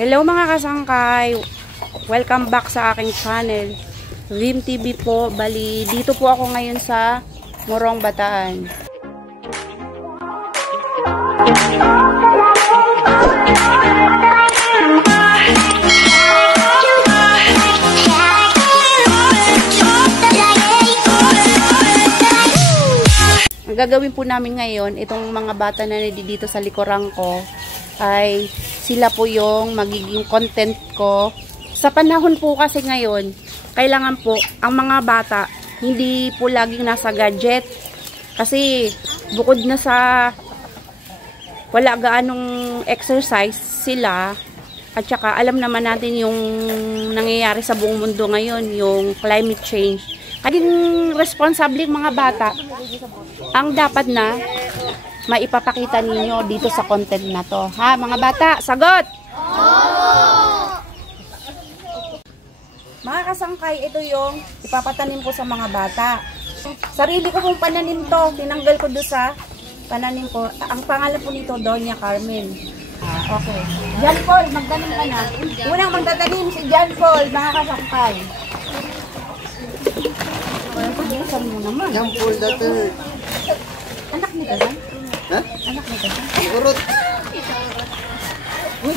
Hello mga kasangkay, welcome back sa aking channel, Vim TV po. Bali, dito po ako ngayon sa Morong, Bataan. Ang gagawin po namin ngayon, itong mga bata na dito sa likuran ko, ay sila po yung magiging content ko. Sa panahon po kasi ngayon, kailangan po ang mga bata hindi po laging nasa gadget. Kasi bukod na sa wala gaanong exercise sila, at saka alam naman natin yung nangyayari sa buong mundo ngayon, yung climate change. Kaging responsable mga bata ang dapat na maipapakita ninyo dito sa content na to. Ha, mga bata, sagot! Mga kasangkay, ito yung ipapatanim ko sa mga bata. Sarili ko pong pananim to. Tinanggal ko doon sa pananim ko. Ang pangalan po nito, Doña Carmen. Okay. John Paul, magtanim ka na. Unang magtatanim si John Paul, mga kasangkay. Pag-iusan mo naman. John Paul the third. Anak nito ba? Ha? Anak nito ba? Urot. Uy!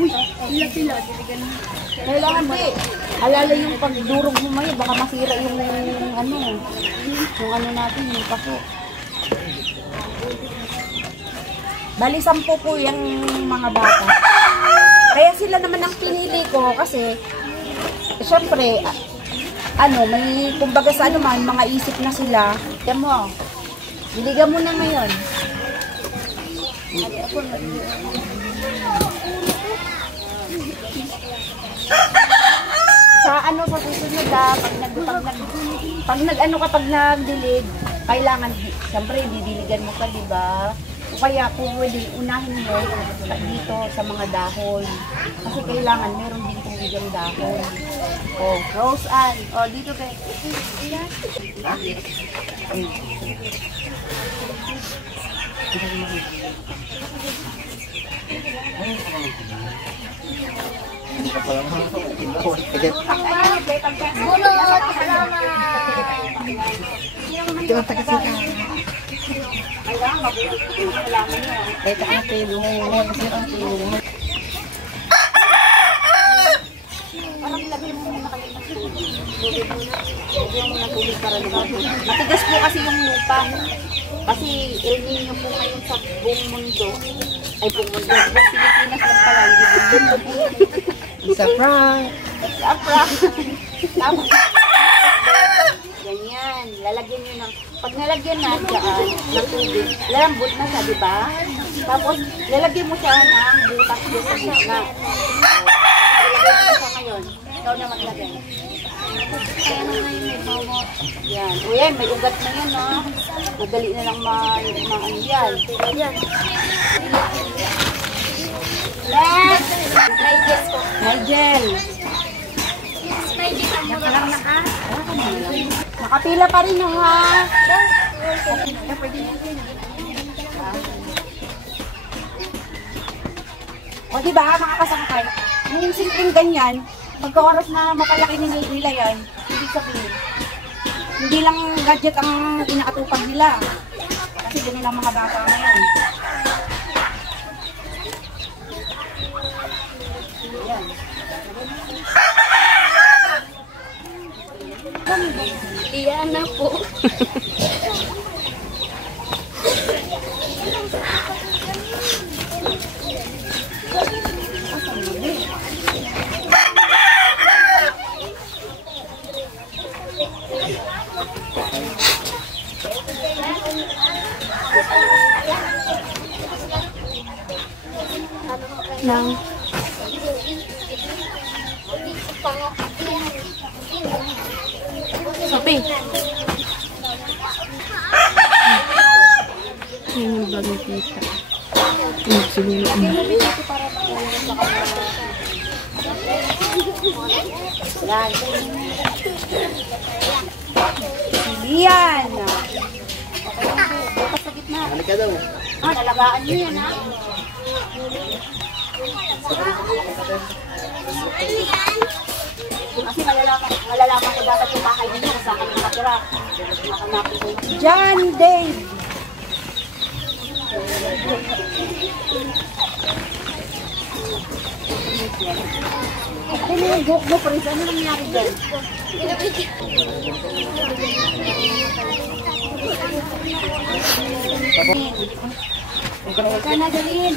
Uy! Pila-pila. Kailangan ba eh. Alala yung pagdurog mo may, baka masira yung ano natin, yung paso. Bali, 10 po yung mga bata. Kaya sila naman ang pinili ko kasi syempre may kumbaga sa mga isip na sila. Yan mo. Diligan mo na ngayon. Sa susunod pag nagdilig, kailangan syempre didiligan mo pa, di ba? Kaya kung pwede, unahin mo dito sa mga dahon. Kasi kailangan meron din kong bigyan dahon. Oh, Rose Ann. Oh, dito kayo. Matigas po kasi yung lupa. Kasi El Nino po ngayon sa buong mundo. Ay, buong mundo. Buong Pilipinas lang pala. It's a prank. It's a prank. Tapos, ganyan. Lalagyan nyo ng, pag nalagyan na dyan ng tubig, lalambot na siya, di ba? Tapos, lalagyan mo siya ng butas dyan sa gitna. Lalagyan mo siya ngayon. Ikaw na maglagay. Yan. O yan, may ugat na yan, no? Madali na lang ano yan. Next! Nigel. Nakapila pa rin, ha? O, diba, mga kasangkay? Yung simpleng ganyan, pagka oras na mapalaki nila yan, ibig sabihin, hindi lang gadget ang inaatupag nila. Kasi ganun lang mga bata ngayon. Iyan na po. Nang Sophie. Yan yung bagong kita. Yan. Yan. Okay, bukas sa gitna. Halika daw. Nalagaan nyo yan, ha? Kasi malalaman ko dapat yung bahay ninyo kung saan kami nakatira. Hahanapin ko. John Dave. Ano yung buhok mo, Prince? Ano nangyari dyan? Ika na, Jalin.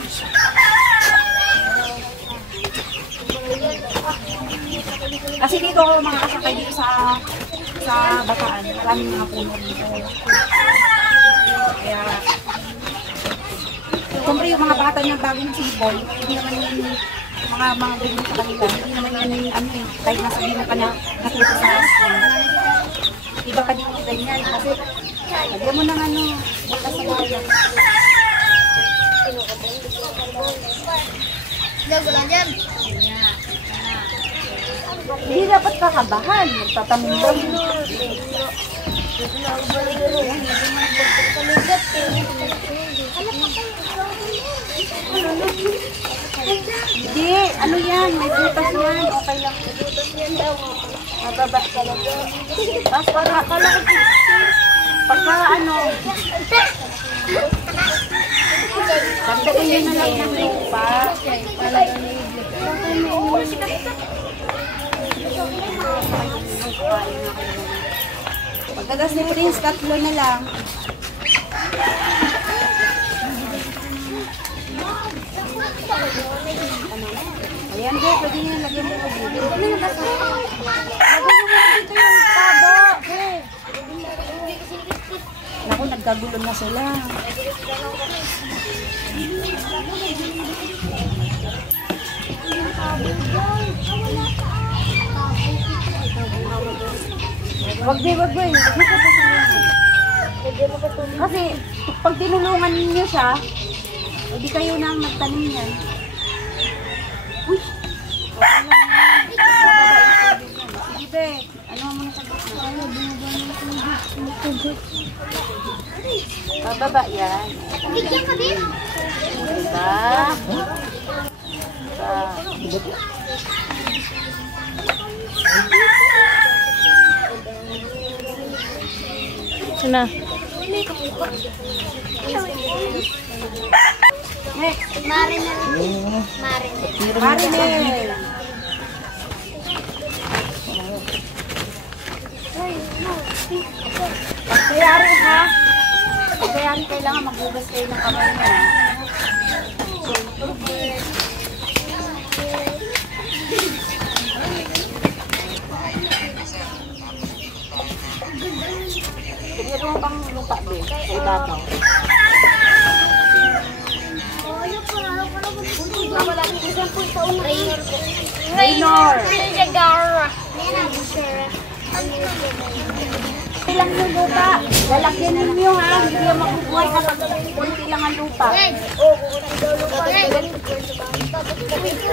Kasi dito mga kasakay dito sa Bataan, maraming mga puno dito. Kaya, siyempre yung mga bata ng bagong sipol, hindi naman yung mga ganyan sa kanila, hindi naman yan ano eh, kahit nasabihin ka na nakita sa school. Iba ka dito ganyan, kasi lagyan mo ng ano, bukas sa laya. Hindi dapat kakabahan, magtatanim lang. Hindi, ano yan, may butas yan, okay lang. Mababa ka lang. Tapos para pagka ano, pagdating nyo na lang ng lupa. Pagkatas ni Prince, 3 na lang. Ayan, Be, pwede nyo lagyan mo dito. Lagyan mo dito yung tabo, Be. Naku, nagkagulo na sila. Wag, Be. Kasi, pag tinulungan niyo siya, hindi kayo na magtanim yan. Uy! Okay lang yan. Sige, Be. Ano mo na sa gitna? Bababa yan. Bigyan ka din. Diba? Sana. Next. Marinel. Marinel. Pagkayari ha. Pagkayari kailangan maghugas kayo ng kamay niya. Sige, ano bang lupa din sa ibabaw? Raynor. Ilang yung lupa. Lalagyan ninyo ha. Hindi yung makukuhay kapag kunti lang ang lupa.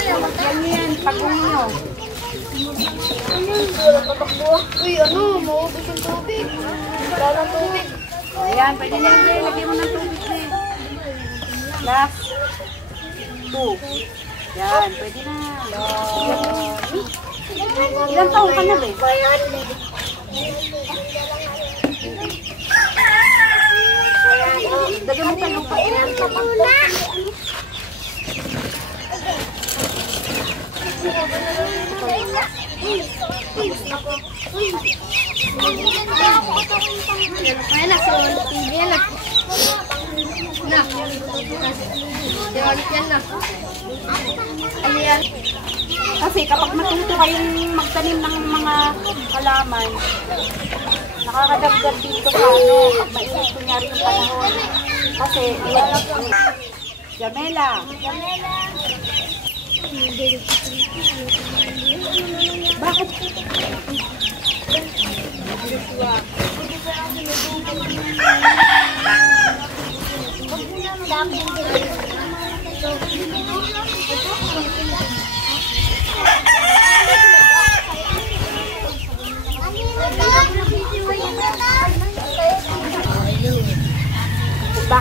Lalagyan nyo yan. Pag-uwi nyo. Uy, ano? Maubos yung tubig. Wala ng tubig. Ayan, pwede na yun. Lagyan mo ng tubig na yun. Last. 2. Yan, pwede na. Ilang taon ka na ba? Dagyan mo sa lupa. Anak, sa TV anak. Nak. Yan na. Ayan. Kasi kapag matuto kayong magtanim ng mga halaman, nakakadagdag dito sa ano, pag mainit kunyari yung panahon. Kasi, Jamela. Bakit?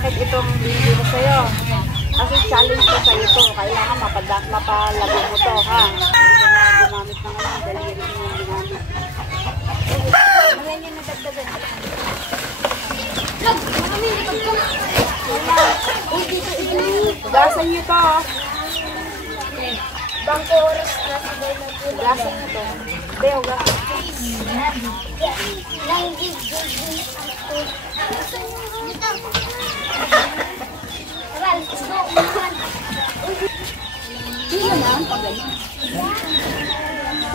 bakit itong binili ko sa'yo. Kasi challenge ko sa'yo to. Kailangan mapalago mo to, ha? Hindi ko na gumamit ng daliri mo yung ginamit. Ngayon yung nadagdagan. Hugasan niyo to. Bangko oras na sabay na po. Hugasan niyo to. Hindi, hugasan. Hindi naman, pag ganyan.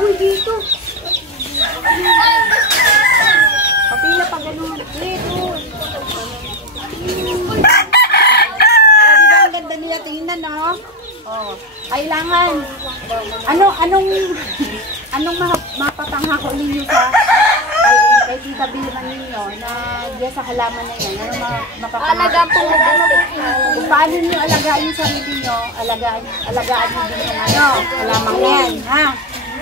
Uy, dito. Papila pag ganun. Dito. Di ba ang ganda nila tingnan, no? Oh, kailangan. Anong mapapangako ninyo sa kay Tita Vilma ninyo na diya sa halaman na yan? Ano mapapangako? Alaga po Kung paano nyo alagaan yung sarili nyo, alagaan nyo din yung halamang yan, ha?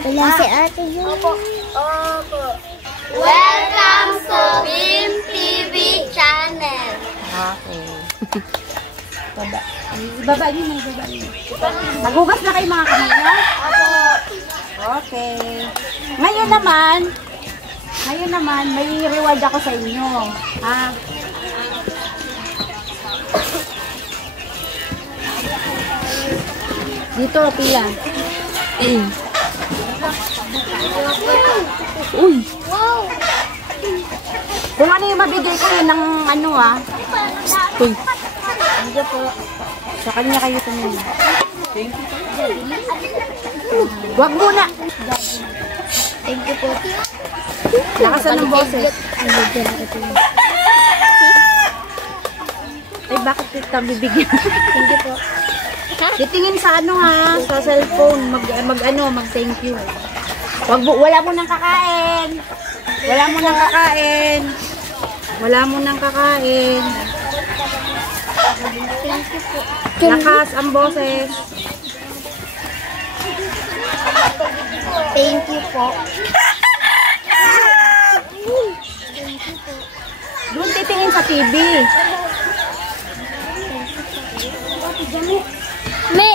Wala si Ate Jun. Opo. Opo. Welcome to Bim TV channel. Okay. Ibaba nyo na, ibaba nyo. Nagugas na kayo mga kamay nyo? Opo. Okay. Ngayon naman, may reward ako sa inyo. Ha? Dito, pila. Uy! Wow. Kung ano yung mabigay kayo ng ano, ha? Uy! Ano po? Sa kanya kayo tumingin. Thank you. Wag muna! Thank you po. Lakasan ng boses. Ay, bakit kita bibigyan? Thank you po. Titingin sa ano, ha? Sa cellphone. Mag thank you. Wala mo nang kakain. Wala mo nang kakain. Wala mo nang kakain. Thank you po. Lakas ang boses. Thank you po. Doon titingin sa TV. Me.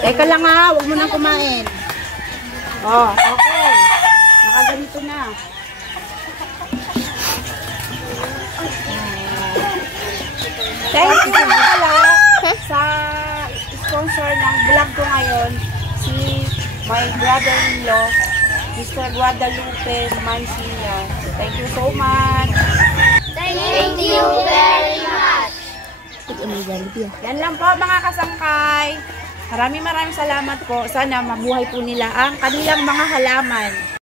Teka lang, ha, huwag mo nang kumain. Oh, okay. Nakaganito na. Thank you pala sa sponsor ng vlog ko ngayon, si my brother-in-law, Mr. Guadalupe Mancilla. Thank you so much. Thank you very much. Yan lang po mga kasangkay. Maraming salamat po. Sana mabuhay po nila ang kanilang mga halaman.